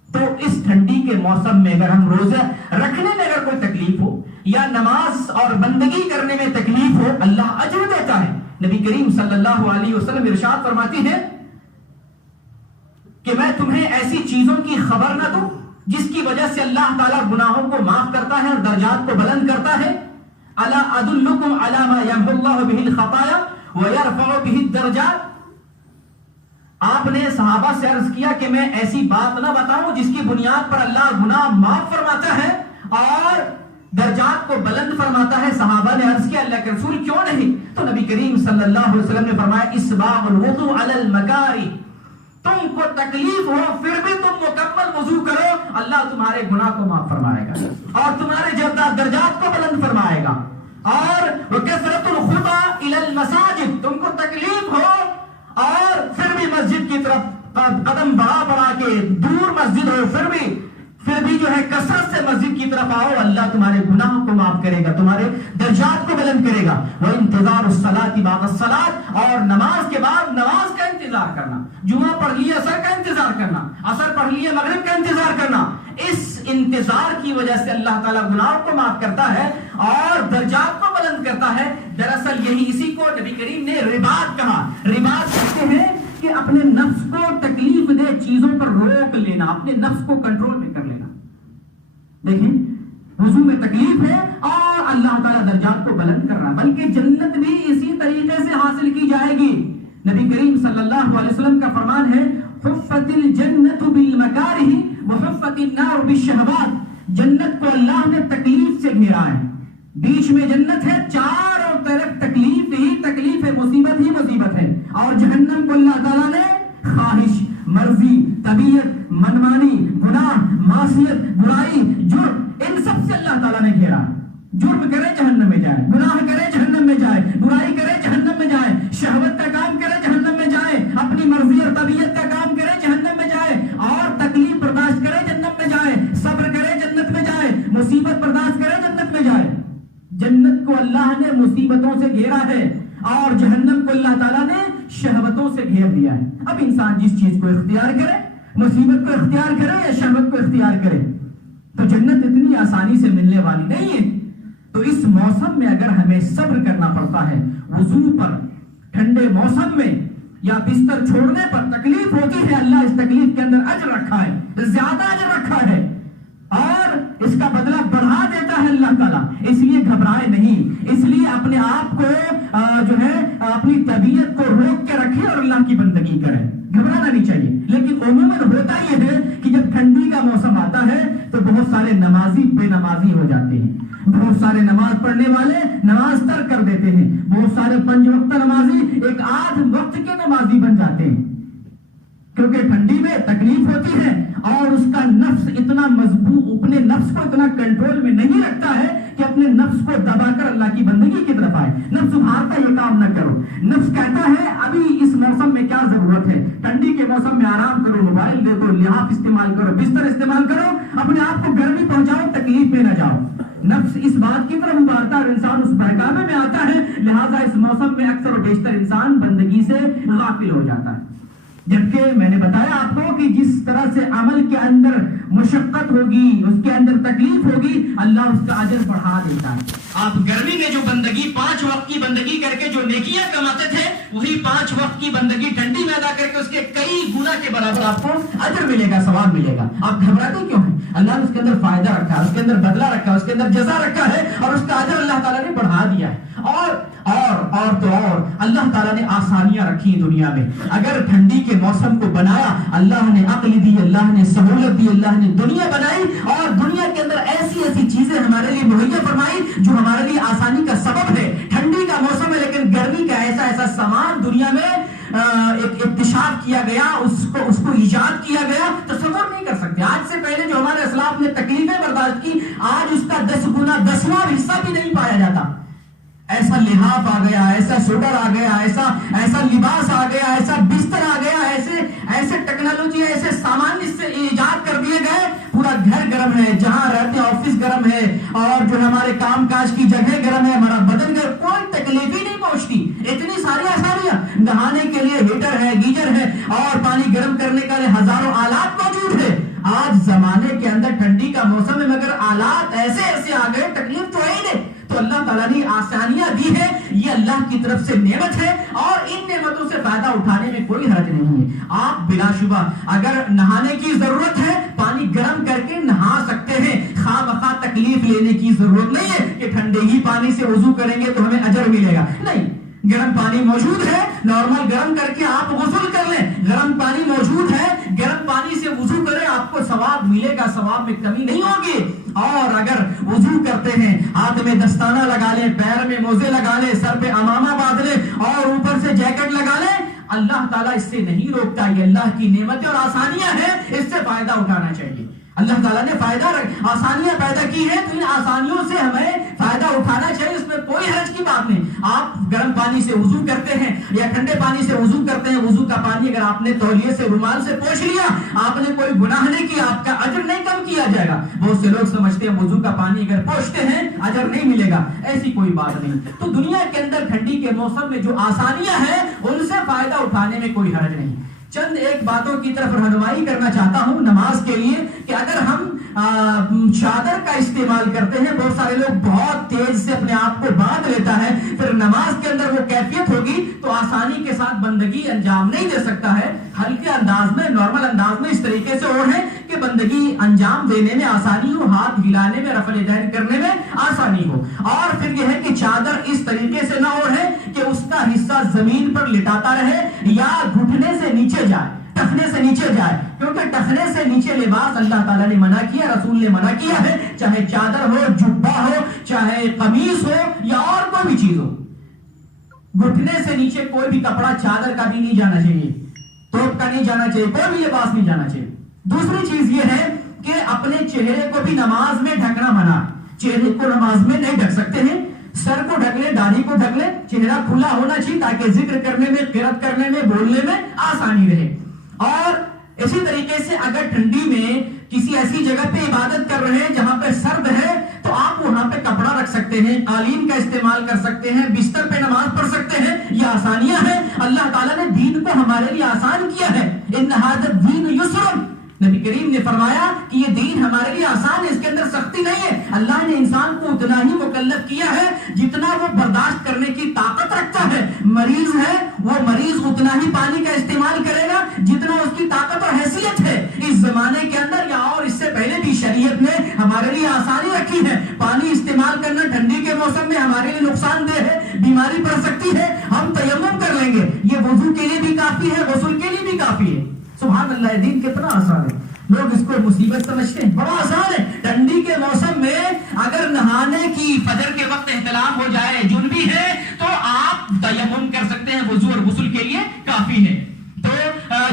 تو اس ٹھنڈی کے موسم میں اگر ہم روزہ رکھنے میں اگر کوئی تکلیف ہو یا نماز اور بندگی کرنے میں تکلیف ہو، اللہ اجر دیتا ہے۔ نبی کریم صلی اللہ علیہ وسلم ارشاد فرماتی ہے کہ میں تمہیں ایسی چیزوں کی خبر نہ دوں جس کی وجہ سے اللہ تعالیٰ گناہوں کو معاف کرتا ہے اور درجات کو بلند کرتا ہے؟ الا ادلکم علی ما یمحو اللہ بہ الخطایا ویرفع بہ الدرجات۔ آپ نے صحابہ سے عرض کیا کہ میں ایسی بات نہ بتاؤں جس کی بنیاد پر اللہ گناہ معاف فرماتا ہے اور درجات کو بلند فرماتا ہے؟ صحابہ نے عرض کیا اللہ کے رسول کیوں نہیں؟ تو نبی کریم صلی اللہ علیہ وسلم نے فرمایا اسباغ الوضوء علی المکاری، تم کو تکلیف ہو پھر بھی تم مکمل وضو کرو، اللہ تمہارے گناہ کو معاف فرمائے گا اور تمہارے درجات کو بلند فرمائے گا۔ اور وکثرۃ الخطا الی المساجد، تم کو تکلیف ہو اور پھر بھی مسجد کی طرف قدم بڑھا بڑھا کے، دور مسجد ہو پھر بھی جو ہے کثرت سے مسجد کی طرف آؤ، اللہ تمہارے گناہوں کو معاف کرے گا، تمہارے درجات کو بلند کرے گا۔ وانتظار الصلاۃ بعد الصلاۃ، اور نماز کے بعد نماز کا انتظار کرنا، جمعہ پڑھ لیے عصر کا انتظار کرنا، عصر پڑھ لیے مغرب کا انتظار کرنا۔ اس انتظار کی وجہ سے اللہ تعالیٰ گناہوں کو معاف کرتا ہے اور درجات کو بلند کرتا ہے۔ دراصل یہی اسی کو نبی کریم نے رباط کہا۔ رباط کہتے ہیں کہ اپنے نفس کو تکلیف دہ چیزوں پر روک لینا، اپنے نفس کو کنٹرول میں کر لینا۔ دیکھیں وضو میں تکلیف ہے اور اللہ تعالیٰ درجات کو بلند کر رہا، بلکہ جنت بھی اسی طریقے سے حاصل کی جائے گی۔ نبی کریم صلی اللہ علیہ وسلم کا فرمان ہے حفت الجنت بالمکارہ وحفت النار بالشہوات، جنت کو اللہ نے تکلیف سے گھیرا ہے، بیچ میں جنت ہے، چاروں طرف تکلیف ہی تکلیف ہے، مصیبت ہی مصیبت ہے، اور جہنم کو اللہ تعالیٰ نے خواہش، مرضی، طبیعت، منمانی، گناہ، معصیت، برائی، جرم، ان سب سے اللہ تعالیٰ نے گھیرا۔ جرم کرے جہنم میں جائے، گناہ کرے جہنم میں جائے، برائی کرے جہنم میں جائے، شہوت کا کام کرے جہنم میں جائے، اپنی مرضی اور طبیعت کا کام کرے جہنم میں جائے، اور تکلیف برداشت کرے جنت میں جائے، صبر کرے جنت میں جائے، مصیبت برداشت کرے جنت میں جائے۔ جنت کو اللہ نے مصیبتوں سے گھیرا ہے اور جہنم کو اللہ تعالیٰ نے شہوتوں سے گھیر دیا ہے۔ اب انسان جس چیز کو اختیار کرے، مصیبت کو اختیار کرے یا شہوت کو اختیار کرے، تو جنت اتنی آسانی سے ملنے والی نہیں ہے۔ تو اس موسم میں اگر ہمیں صبر کرنا پڑتا ہے، وضو پر ٹھنڈے موسم میں یا بستر چھوڑنے پر تکلیف ہوتی ہے، اللہ اس تکلیف کے اندر اجر رکھا ہے، زیادہ اجر رکھا ہے اور اس کا بدلہ بڑھا دیتا ہے اللہ تعالیٰ۔ اس لیے گھبرائے نہیں، اس لیے اپنے آپ کو جو ہے اپنی طبیعت کو روک کے رکھے اور اللہ کی بندگی کرے، گھبرانا نہیں چاہیے۔ لیکن عموماً ہوتا یہ ہے کہ جب ٹھنڈی کا موسم آتا ہے تو بہت سارے نمازی بے نمازی ہو جاتے ہیں، بہت سارے نماز پڑھنے والے نماز ترک کر دیتے ہیں، بہت سارے 5 وقت نمازی ایک آدھ وقت کے نمازی بن جاتے ہیں، کیونکہ ٹھنڈی میں تکلیف ہوتی ہے اور اس کا نفس اتنا مضبوط، اپنے نفس کو اتنا کنٹرول میں نہیں رکھتا ہے کہ اپنے نفس کو دبا کر اللہ کی بندگی کی طرف آئے۔ نفس ابھارتا یہ کام نہ کرو، نفس کہتا ہے ابھی اس موسم میں کیا ضرورت ہے، ٹھنڈی کے موسم میں آرام کرو، موبائل دیکھو، لحاف استعمال کرو، بستر استعمال کرو، اپنے آپ کو گرمی پہنچاؤ، تکلیف میں نہ جاؤ۔ نفس اس بات کی طرف ابھارتا ہے اور انسان اس بہکاوے میں آتا ہے، لہذا اس موسم میں اکثر و بیشتر انسان بندگی سے غافل ہو جاتا ہے۔ جبکہ میں نے بتایا آپ کو کہ جس طرح سے عمل کے اندر مشقت ہوگی، اس کے اندر تکلیف ہوگی، اللہ اس کا اجر بڑھا دیتا ہے۔ آپ گرمی میں جو بندگی 5 وقت کی بندگی کر کے جو نیکیاں کماتے تھے، وہی 5 وقت کی بندگی ٹھنڈی میں ادا کر کے اس کے کئی گنا کے برابر آپ کو اجر ملے گا، ثواب ملے گا۔ آپ گھبراتے کیوں ہیں؟ اللہ نے اس کے اندر فائدہ رکھا ہے، اس کے اندر بدلہ رکھا ہے، اس کے اندر جزا رکھا ہے اور اس کا اجر اللہ تعالیٰ نے بڑھا دیا ہے۔ اور اللہ تعالیٰ نے آسانیاں رکھی دنیا میں۔ اگر ٹھنڈی کے موسم کو بنایا، اللہ نے عقل دی، اللہ نے سہولت دی، اللہ نے دنیا بنائی اور دنیا کے اندر ایسی ایسی چیزیں ہمارے لیے مہیا فرمائی جو ہمارے لیے آسانی کا سبب ہے۔ ٹھنڈی کا موسم ہے لیکن گرمی کا ایسا سامان دنیا میں ایک اکتشاف کیا گیا، اس کو ایجاد کیا گیا، تصور نہیں کر سکتے۔ آج سے پہلے جو ہمارے اسلاف نے تکلیفیں برداشت کی، آج اس کا 10 گنا 10واں حصہ بھی نہیں پایا جاتا۔ ایسا لحاف آ گیا، ایسا سوٹر آ گیا، ایسا لباس آ گیا، ایسا بستر آ گیا، ایسے ٹیکنالوجی، ایسے سامان اس سے ایجاد کر دیے گئے، پورا گھر گرم ہے، جہاں رہتے ہیں آفس گرم ہے اور جو ہمارے کام کاج کی جگہ گرم ہے، ہمارا بدن گرم، کوئی تکلیف ہی نہیں پہنچتی۔ اتنی ساری آسانیاں، نہانے کے لیے ہیٹر ہے، گیزر ہے اور پانی گرم کرنے کے لیے ہزاروں آلات موجود ہے۔ آج زمانے کے اندر ٹھنڈی کا موسم ہے مگر آلات ایسے آ گئے، تکلیف تو ہے ہی نہیں۔ تو اللہ تعالیٰ نے آسانیاں دی ہے، یہ اللہ کی طرف سے نعمت ہے اور ان نعمتوں سے فائدہ اٹھانے میں کوئی حرج نہیں ہے۔ آپ بلا شبہ اگر نہانے کی ضرورت ہے، پانی گرم کر کے نہا سکتے ہیں، خواہ بخواہ تکلیف لینے کی ضرورت نہیں ہے کہ ٹھنڈے ہی پانی سے وضو کریں گے تو ہمیں اجر ملے گا، نہیں۔ گرم پانی موجود ہے، نارمل گرم کر کے آپ غسل کر لیں، گرم پانی موجود ہے، گرم پانی سے وضو کریں، آپ کو ثواب ملے گا، ثواب میں کمی نہیں ہوگی۔ اور اگر وضو کرتے ہیں، ہاتھ میں دستانہ لگا لیں، پیر میں موزے لگا لیں، سر پہ امامہ باندھ لیں اور اوپر سے جیکٹ لگا لیں، اللہ تعالیٰ اس سے نہیں روکتا۔ یہ اللہ کی نعمتیں اور آسانیاں ہیں، اس سے فائدہ اٹھانا چاہیے۔ اللہ تعالیٰ نے آسانیاں پیدا کی ہیں تو ان آسانیوں سے ہمیں فائدہ اٹھانا چاہیے، اس میں کوئی حرج کی بات نہیں۔ آپ گرم پانی سے وضو کرتے ہیں یا ٹھنڈے پانی سے وضو کرتے ہیں، وضو کا پانی اگر آپ نے تولیے سے رومال سے پوچھ لیا، آپ نے کوئی گناہ نہیں کیا، آپ کا اجر نہیں کم کیا جائے گا۔ بہت سے لوگ سمجھتے ہیں وضو کا پانی اگر پوچھتے ہیں اجر نہیں ملے گا، ایسی کوئی بات نہیں۔ تو دنیا کے اندر ٹھنڈی کے موسم میں جو آسانیاں ہیں ان سے فائدہ اٹھانے میں کوئی حرج نہیں۔ چند ایک باتوں کی طرف رہنمائی کرنا چاہتا ہوں نماز کے لیے کہ اگر ہم چادر کا استعمال کرتے ہیں، بہت سارے لوگ بہت تیز سے اپنے آپ کو باندھ لیتا ہے، پھر نماز کے اندر وہ کیفیت ہوگی تو آسانی کے ساتھ بندگی انجام نہیں دے سکتا ہے۔ ہلکے انداز میں، نارمل انداز میں اس طریقے سے اوڑھیں کہ بندگی انجام دینے میں آسانی ہو، ہاتھ ہلانے میں، رفع الیدین کرنے میں آسانی ہو۔ اور پھر یہ ہے کہ چادر اس طریقے سے نہ اوڑھیں کہ اس کا حصہ زمین پر لٹاتا رہے یا گھٹنے سے نیچے جائے، ٹخنے سے نیچے جائے، کیونکہ ٹخنے سے نیچے لباس اللہ تعالیٰ نے منع کیا، رسول نے منع کیا ہے، چاہے چادر ہو، جبہ ہو، چاہے قمیص ہو یا اور کوئی بھی چیز ہو، گھٹنے سے نیچے کوئی بھی کپڑا چادر کا بھی نہیں جانا چاہیے، توپ کا نہیں جانا چاہیے، کوئی بھی لباس نہیں جانا چاہیے۔ دوسری چیز یہ ہے کہ اپنے چہرے کو بھی نماز میں ڈھکنا منع، چہرے کو نماز میں نہیں ڈھک سکتے ہیں، سر کو ڈھک لیں، داڑھی کو ڈھک لیں، چہرہ کھلا ہونا چاہیے تاکہ ذکر کرنے میں، قرات کرنے میں، بولنے میں آسانی رہے۔ اور اسی طریقے سے اگر ٹھنڈی میں کسی ایسی جگہ پہ عبادت کر رہے ہیں جہاں پہ سرد ہے تو آپ وہاں پہ کپڑا رکھ سکتے ہیں، قالین کا استعمال کر سکتے ہیں، بستر پہ نماز پڑھ سکتے ہیں، یہ آسانیاں ہیں۔ اللہ تعالیٰ نے دین کو ہمارے لیے آسان کیا ہے، ان ھذا الدین یسر، نبی کریم نے فرمایا کہ یہ دین ہمارے لیے آسان ہے، اس کے اندر سختی نہیں ہے۔ اللہ نے انسان کو اتنا ہی مکلف کیا ہے جتنا وہ برداشت کرنے کی طاقت رکھتا ہے۔ مریض ہے وہ مریض اتنا ہی پانی کا استعمال کرے گا جتنا اس کی طاقت اور حیثیت ہے۔ اس زمانے کے اندر یا اور اس سے پہلے بھی شریعت نے ہمارے لیے آسانی رکھی ہے۔ پانی استعمال کرنا ٹھنڈی کے موسم میں ہمارے لیے نقصان دہ ہے، بیماری پڑ سکتی ہے، ہم تیمم کر لیں گے، یہ وضو کے لیے بھی کافی ہے، غسل کے لیے بھی کافی ہے۔ سبحان اللہ، دین کتنا آسان ہے، لوگ اس کو مصیبت سمجھتے ہیں، بڑا آسان ہے۔ ٹھنڈی کے موسم میں اگر نہانے کی فجر کے وقت احتلام ہو جائے، جنبی ہے، تو آپ تیمم کر سکتے ہیں، وضو اور غسل کے لیے کافی ہے۔ تو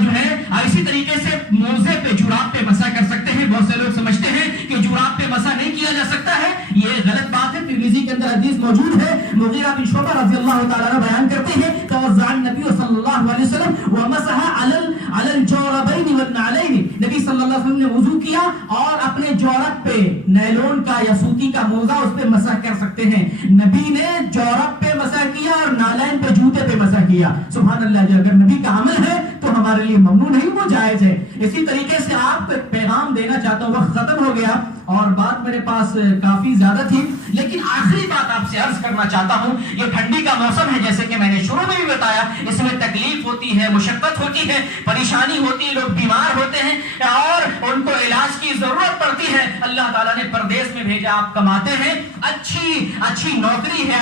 جو ہے اسی طریقے سے موزے پہ، جراب پہ مسح کر سکتے ہیں۔ بہت سے لوگ سمجھتے ہیں کہ جراب پہ مسح نہیں کیا جا سکتا ہے، یہ غلط بات ہے۔ ترمذی کے اندر حدیث موجود ہے، مغیرہ بن شعبہ رضی اللہ تعالیٰ عنہ بیان کرتے ہیں، توضع النبی صلی اللہ علیہ وسلم ومسح علی الجوربین والنعلین، نبی صلی اللہ علیہ وسلم نے وضو کیا اور اپنے جورب پہ نیلون کا یا سوتی کا موزہ اس پہ مسح کر سکتے ہیں۔ نبی نے جورب پہ مسح کیا اور نالین پہ، جوتے پہ مسح کیا۔ سبحان اللہ، جو اگر نبی کا عمل ہے تو ہمارے لیے ممنوع نہیں، وہ جائز ہے۔ اسی طریقے سے آپ کو ایک پیغام دینا چاہتا ہوں، وقت ختم ہو گیا اور بات میرے پاس کافی زیادہ تھی، لیکن آخری بات آپ سے عرض کرنا چاہتا ہوں۔ یہ ٹھنڈی کا موسم ہے، جیسے کہ میں نے شروع میں بھی بتایا، اس میں تکلیف ہوتی ہے، مشقت ہوتی ہے، پریشانی ہوتی ہے، لوگ بیمار ہوتے ہیں اور ان کو علاج کی ضرورت پڑتی ہے۔ اللہ تعالیٰ نے پردیس میں بھیجا، آپ کماتے ہیں، اچھی نوکری ہے،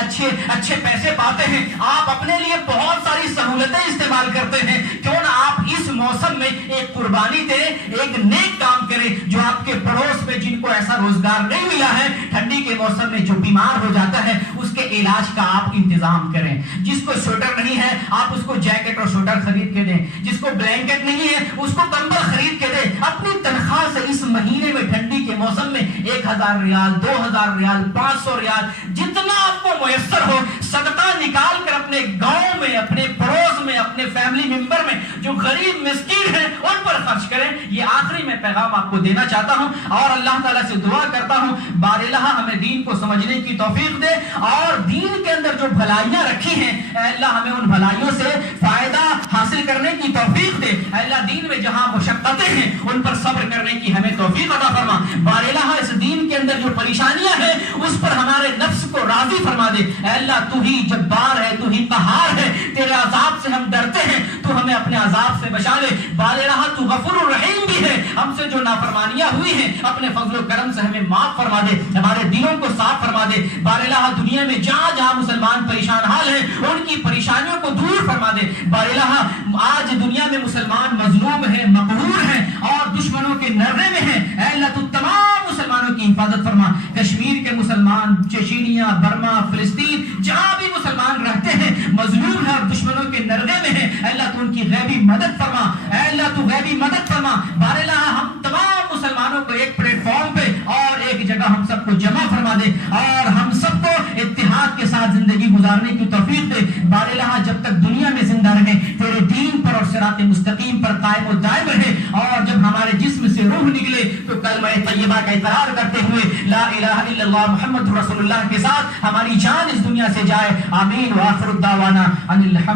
اچھے پیسے پاتے ہیں، آپ اپنے لیے بہت ساری سہولتیں استعمال کرتے ہیں، کیوں نہ آپ اس موسم میں ایک قربانی دیں، ایک نیک کام کریں، جو آپ کے پڑوس میں جن کو ایسا روزگار نہیں ملا ہے، ٹھنڈی کے موسم میں جو بیمار ہو جاتا ہے، اس کے علاج کا آپ انتظام کریں۔ جس کو سویٹر نہیں ہے، آپ اس کو جیکٹ اور سویٹر خرید کے دیں، جس کو بلینکٹ نہیں ہے، اس کو کمبل خرید کے دیں۔ اپنی تنخواہ سے اس مہینے میں ٹھنڈی کے موسم میں 1000 ریال، 2000 ریال، 500 ریال، جتنا آپ کو میسر ہو، صدقہ نکال کر اپنے گاؤں میں، اپنے پڑوس میں، اپنے فیملی ممبر میں جو غریب مسکین ہیں ان پر خرچ کریں۔ یہ آخری میں پیغام آپ کو دینا چاہتا ہوں اور اللہ تعالیٰ سے دعا کرتا ہوں بار الہ ہمیں دین کو سمجھنے کی توفیق دے اور دین کے اندر جو بھلائیاں رکھی ہیں، اے اللہ ہمیں ان بھلائیوں سے فائدہ حاصل کرنے کی توفیق دے۔ اے اللہ دین میں جہاں مشقتیں ہیں ان پر صبر کرنے کی ہمیں توفیق عطا فرما۔ بار الہ اس دین کے اندر جو پریشانیاں ہیں اس پر ہمارے نفس کو راضی فرما دے۔ اے اللہ تو ہی جبار ہے، تو ہی قہار ہے، تیرے عذاب سے ہم ڈرتے ہیں، تو ہمیں اپنے عذاب سے بچا لے۔ بار الہ تو غفور الرحیم بھی ہے، ہم سے جو نافرمانیاں ہوئی ہیں اپنے فضل و کرم سے ہمیں معاف فرما دے، ہمارے دلوں کو صاف فرما دے۔ بار الہ دنیا میں جہاں جہاں مسلمان پریشان حال ہیں ان کی پریشانیوں کو دور فرما دے۔ بار الہ آج دنیا میں مسلمان مظلوم ہیں، مقہور ہیں اور دشمنوں کے نرغے میں ہیں، اے اللہ تو تمام مسلمانوں کی حفاظت فرما۔ کشمیر کے مسلمان، چچینیا، برما، فلسطین، جہاں بھی مسلمان رہتے ہیں مظلوم ہیں اور دشمنوں کے نرغے میں ہیں، اے اللہ تو ان کی غیبی مدد فرما، اے اللہ تو غیبی مدد فرما۔ بار الہ ہم تمام مسلمانوں کو ایک پلیٹ فارم پہ اور ایک جگہ ہم سب کو جمع فرما دے اور ہم سب کو اتحاد کے ساتھ زندگی گزارنے کی توفیق دے۔ بار الہ جب تک دنیا میں زندہ رہے تیرے دین پر اور صراط مستقیم پر قائم و دائم رہے، اور جب ہمارے جسم سے روح نکلے تو کلمہ طیبہ کا اقرار کرتے ہوئے لا الہ الا اللہ محمد رسول اللہ کے ساتھ ہماری جان اس دنیا سے جائے۔ آمین۔ وآخر الدعوانا ان الحمد